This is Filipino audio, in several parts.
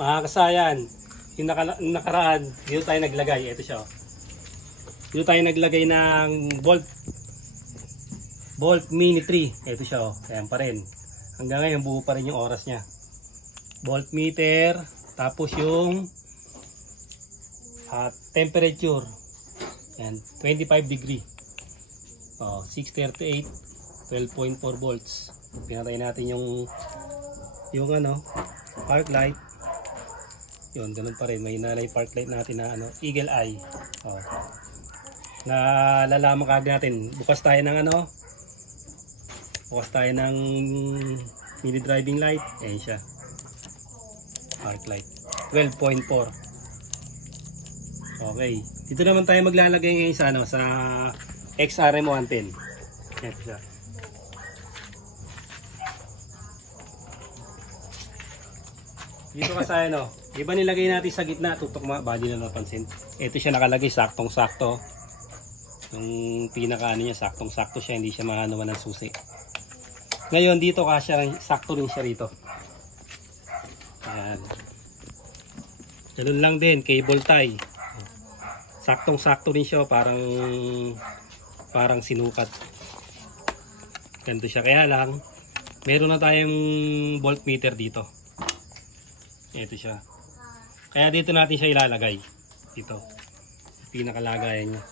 Mga kasayan, yung nakaraan, dito tayo naglagay. Ito siya. Dito tayo naglagay ng Bolt Mini 3. Ito siya. Ayan pa rin. Hanggang ngayon, buo pa rin yung oras niya. Volt meter. Tapos yung temperature. Ayan, 25 degree. 638, 12.4 volts. Pinatay natin yung park light. Yun, ganun pa rin. May inalay park light natin na eagle eye. Nalalaman kagad natin. Bukas tayo ng mini driving light. Ayan siya. Park light. 12.4. Okay. Dito naman tayo maglalagay ngayon sa XRM 110. Ito siya. Dito kasi iba nilagay natin sa gitna, tutok bali na napansin. Ito siya nakalagay saktong-sakto. Yung pinaka niya saktong-sakto siya, hindi siya maanoman ng susi. Ngayon dito kasi sakto rin siya rito. Ayan. Ganun lang din, cable tie. Saktong-sakto rin siya, parang sinukat. Ganito siya, kaya lang meron na tayong voltmeter dito. Ito siya. Kaya dito natin siya ilalagay. Dito. Pinakalagayan niya.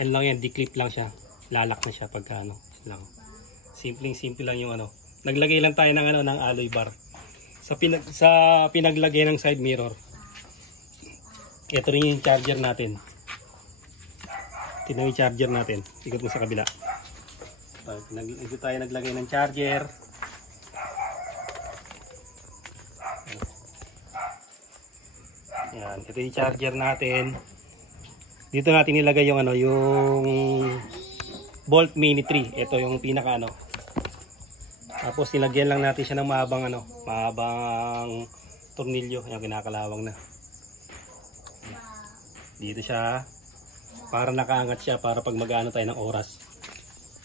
Ano lang yan, declip lang siya. Lalak na siya pagka lang. Simple lang yung Naglagay lang tayo ng alloy bar. Sa pinaglagay ng side mirror. Ito rin yung charger natin. Ito yung charger natin. Ikot mo sa kabila. Ito tayo naglagay ng charger. Yan, ito yung charger natin. Dito natin nilagay yung yung Bolt Mini 3. Ito yung pinaka Tapos nilagyan lang natin siya ng mahabang tornilyo, yung kinakalawang na. Dito siya para nakaangat siya para pag mag-ano tayo ng oras.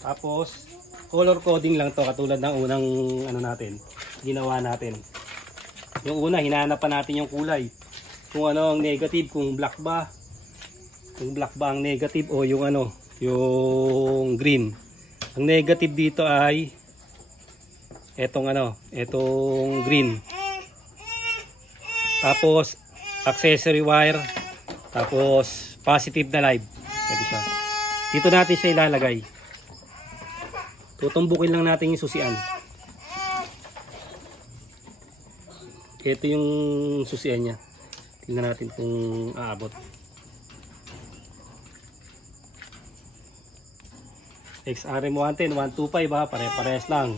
Tapos color coding lang to, katulad ng unang ginawa natin. Yung una, hinahanap pa natin yung kulay. Kung ang negative, kung black ba ang negative o yung yung green. Ang negative dito ay etong green. Tapos accessory wire, tapos positive na live. Ito siya. Dito natin siya ilalagay. Tutumbukin lang natin yung susian. Ito yung susian niya. Tingnan natin kung aabot. XRM 110, 125 pare-parehas lang.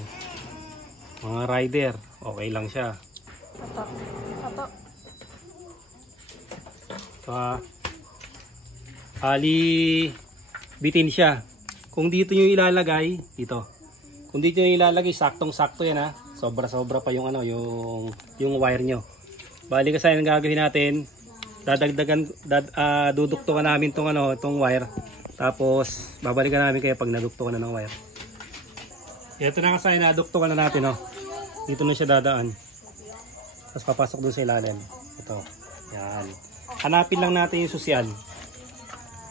Mga rider, okay lang siya. Bitin siya. Kung dito nyo ilalagay, saktong-sakto yan Sobra-sobra pa yung yung wire nyo. Bali kasi ang gagawin natin, duduktukan namin tong wire. Tapos babalikan namin kayo pag naduktukan na ng wire. Ito na kasi naduktukan na natin Dito na siya dadaan. Tapos papasok dun sa ilalim. Ito. Yan. Hanapin lang natin yung susian.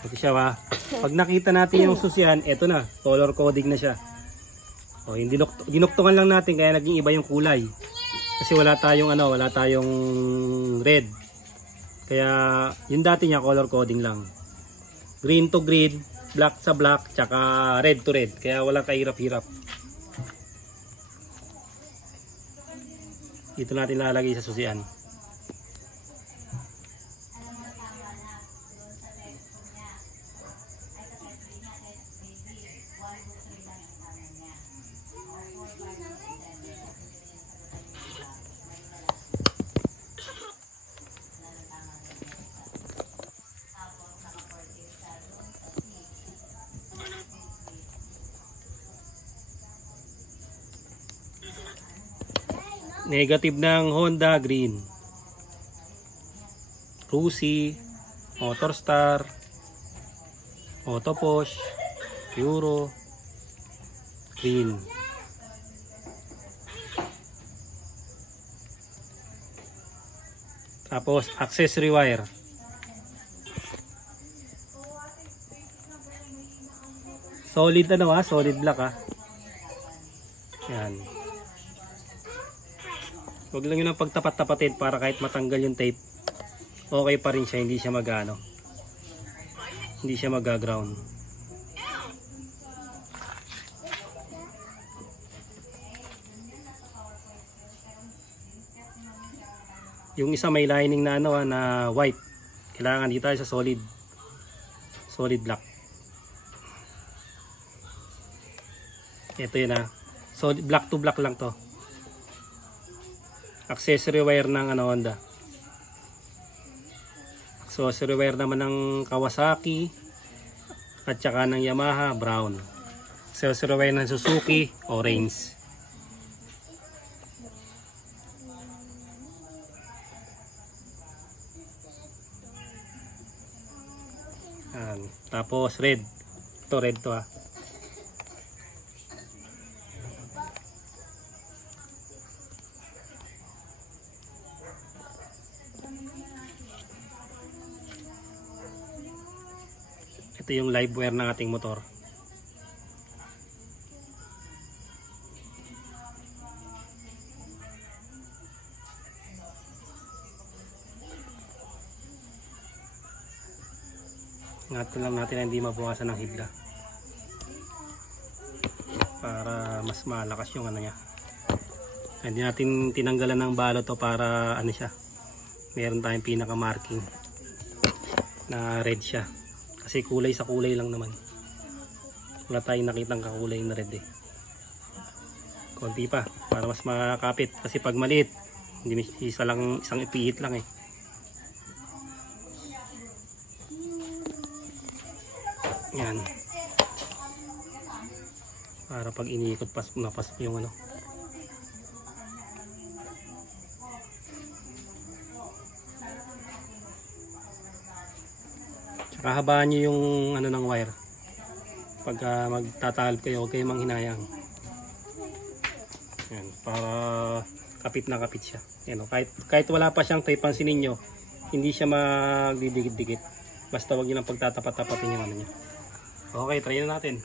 Ito siya Pag nakita natin yung susian, ito na. Color coding na siya. Dinuktungan lang natin kaya naging iba yung kulay. Kasi wala tayong red. Kaya yung dati niya color coding lang. Green to green, black sa black, tsaka red to red. Kaya walang kahirap-hirap. Dito natin lalagay sa susian. Negative ng Honda, green. Rusi, Motorstar, Autoposh, Euro, green. Tapos accessory wire. Solid ano ha, solid black ha. Yan. Huwag lang yun ang pagtapat-tapatin para kahit matanggal yung tape, okay pa rin siya, hindi siya mag-ano. Hindi siya mag-ground. Yung isa may lining na ano na white. Kailangan dito tayo sa solid. Solid black. Ito yun ha. Solid black to black lang to. Accessory wire ng ano Honda. Accessory wire naman ng Kawasaki at saka ng Yamaha brown. Accessory wire ng Suzuki orange. Tapos red. Ito red to ha. Ito yung live wire ng ating motor. Ingatan lang natin na hindi mabawasan ng hibla para mas malakas yung ano niya. Hindi natin tinanggalan ng balot to para ano siya, meron tayong pinaka marking na red siya kasi kulay sa kulay lang naman, wala tayong nakitang kakulay na red eh. Konti pa para mas makapit kasi pag maliit hindi, isang ipihit lang eh. Yan. Para pag iniikot napas yung ano. Tsaka habaan nyo yung ano ng wire. Pagka magtatalab kayo, huwag kayong manghinayang. Yan. Para kapit na kapit siya. Yan, kahit wala pa siyang tape, pansinin nyo, hindi siya magdidikit-dikit. Basta huwag nyo lang pagtatapat-tapatin yung ano niya. Okay, try na natin.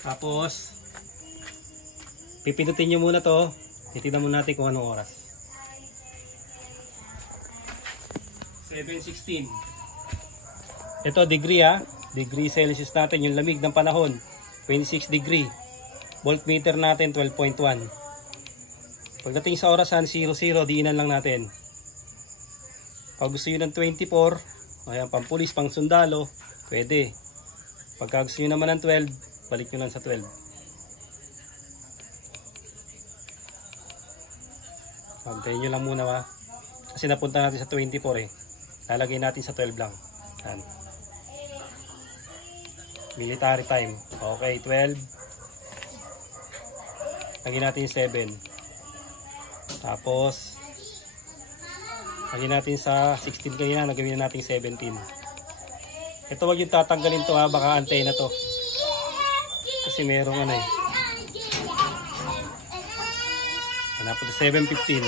Tapos pipindutin nyo muna to. Titignan muna natin kung anong oras. 7:16. Ito degree ha. Degree Celsius natin. Yung lamig ng panahon 26 degree. Voltmeter natin 12.1. Pagdating sa orasan 00, diinan lang natin. Pag gusto nyo ng 24, ayan, pampulis, pang sundalo, pwede. Pagka gusto nyo naman ng 12, balik nyo lang sa 12. Pagtayin nyo lang muna ba. Kasi napunta natin sa 24 eh. Lalagay natin sa 12 lang. Ayan. Military time. Okay, 12. Lagyan natin 7. Tapos lagyan natin sa 16 kanina, nagawin na natin 17. Ito wag yung tatanggalin to ha, baka antena to. Kasi merong ano eh. Hanapot 7:15.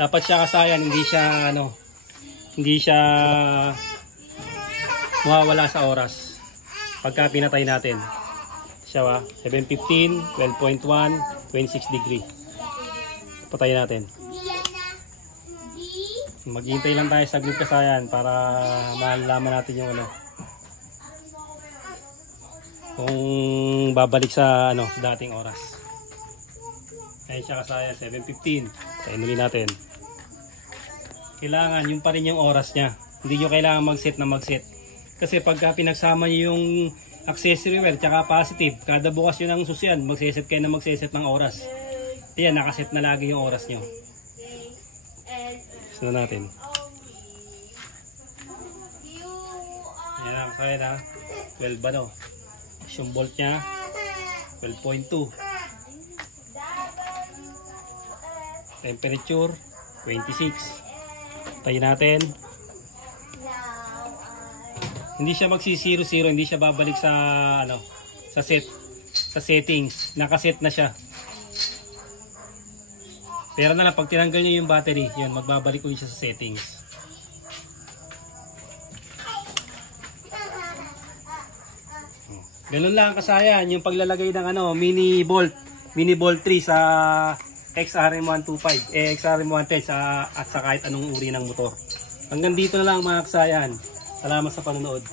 Dapat siya kasayan, hindi siya ano, hindi siya mawawala sa oras. Pagka pinatay natin. Siya ba? 7:15, 12.1, 26 degree. Patayin natin. Maghihintay lang tayo sa saglit kasayan para malaman natin yung ano. Kung babalik sa ano, sa dating oras. Ayun siya kasayan, 7:15. Tayin ulit natin. Kailangan yung pa rin yung oras niya. Hindi nyo kailangan mag-set na mag-set. Kasi pagka pinagsama nyo yung accessory wire tsaka positive, kada bukas yun ang susian, magseset kayo na magseset ng oras. Ayan, nakaset na lagi yung oras nyo. Gusto natin. Ayan na, kaya na. 12 ba no? Yung volt nya, 12.2. Temperature, 26. Tayo natin. Hindi siya magsi 0-0, hindi siya babalik sa ano, sa set. sa settings. Nakaset na siya. Pero na lang, pag tinanggal niya yung battery, yun, magbabalik ulit siya sa settings. Ganun lang kasayan, yung paglalagay ng mini bolt 3 sa XRM125, XRM110 at sa kahit anong uri ng motor. Hanggang dito na lang mga kasayan. Salamat sa panonood.